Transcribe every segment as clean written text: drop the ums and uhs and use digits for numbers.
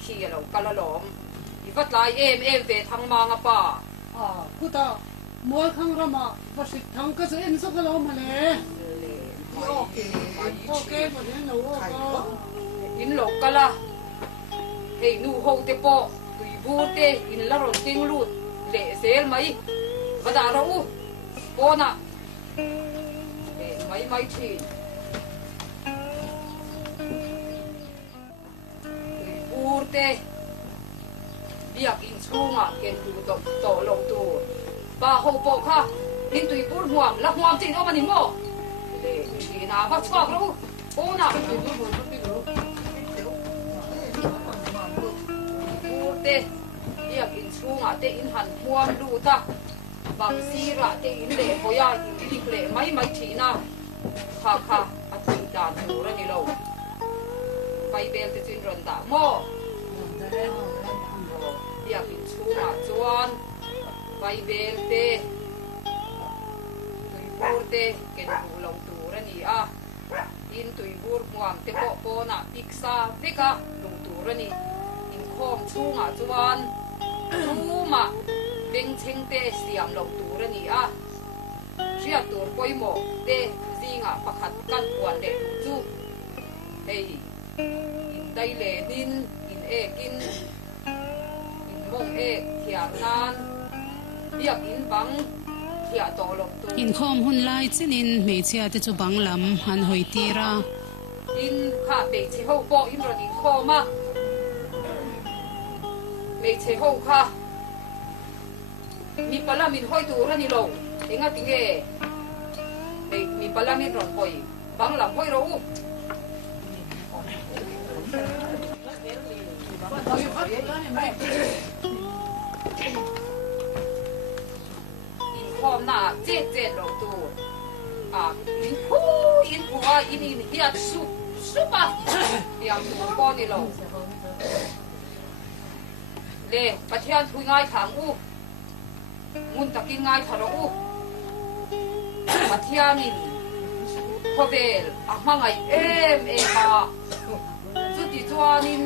khi lâu cả lom vắt lại em về thằng mang apa cú ta mua khang rama và xịt thằng cái gì em sao cái lom mà nè ok mà đến nấu in lo kala hey nu ho te po tui bu te in la ron ting lut le sel mai vada ro u pona mai thi tui bu te biak in chunga ken tu to lo tu ba ho po kha in tui pur huam la huam tin o mani mo le ni na ba chwa ro pona te biak in chunga te in han huam lu ta bang sira te in le hoya in lik le mai thina kha atu dan tu ra ni lo pai bel te chin ron da mo biak in chunga chuan pai bel te tui bur te ken tu lo tu ra ni a in tui bur muam te po na piksa veka lu tu ra ni khom chunga chuan chuma beng cheng te siam lo tur ani a ria tur poimo te zinga pakhat kan puan le chu hei in dai le din in ekin in mong e thiar nan biak in bang thia to lo tu in khom hun lai chinin meichia te chu banglam han hoitira in kha be chi ho po in ron in khoma lấy chế hậu kha mi pala min hoi tu ra ni lo enga tinge lấy mi pala min ron hoi bang lam hoi ro u in khom na chết lo tu in pu in hiat su pa yang tu ko ni lo le pathian thui ngai thang u mun takin ngai tharo u pathianin khovel ahmangai em ha chuti chuanin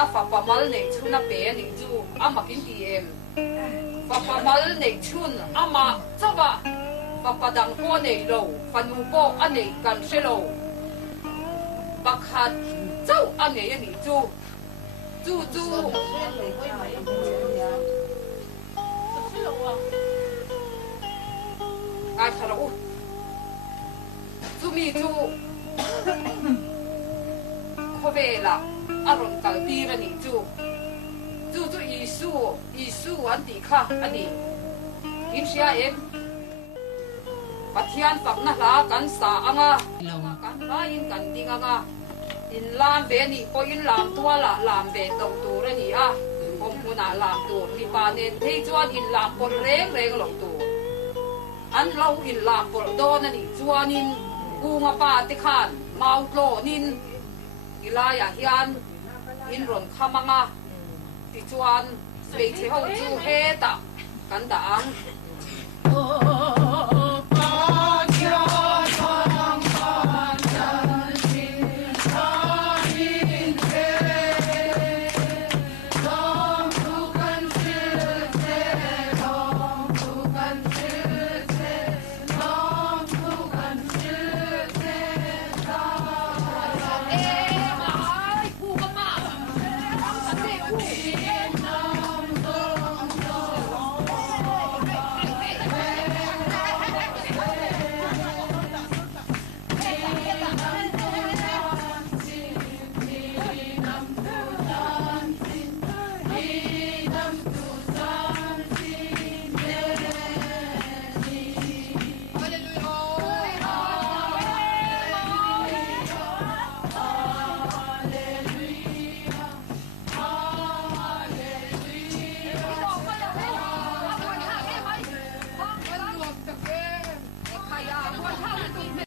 a fa pamal nei chuna pe ni chu amakin ti em fa pamal nei chun ama chawa fa padang po nei lo fanu po anei kan selo bakhat chau anei ani chu chu ai thara u chu mi chu khovela aron kalti ra ni chu isu an ti kha ani in sia em pathian pak na la kan sa anga kan ba in kan ding anga in lam be ni ko in lam tua la lam be to tu ra ni a om kuna lam tu mi pa nen thei chuan in lam por reng lo tu an lo in lam por do na ni chuan in kunga pa te khan mau tlo nin ilaya hian in ron khamanga ti chuan sei che ho chu he ta kan da ang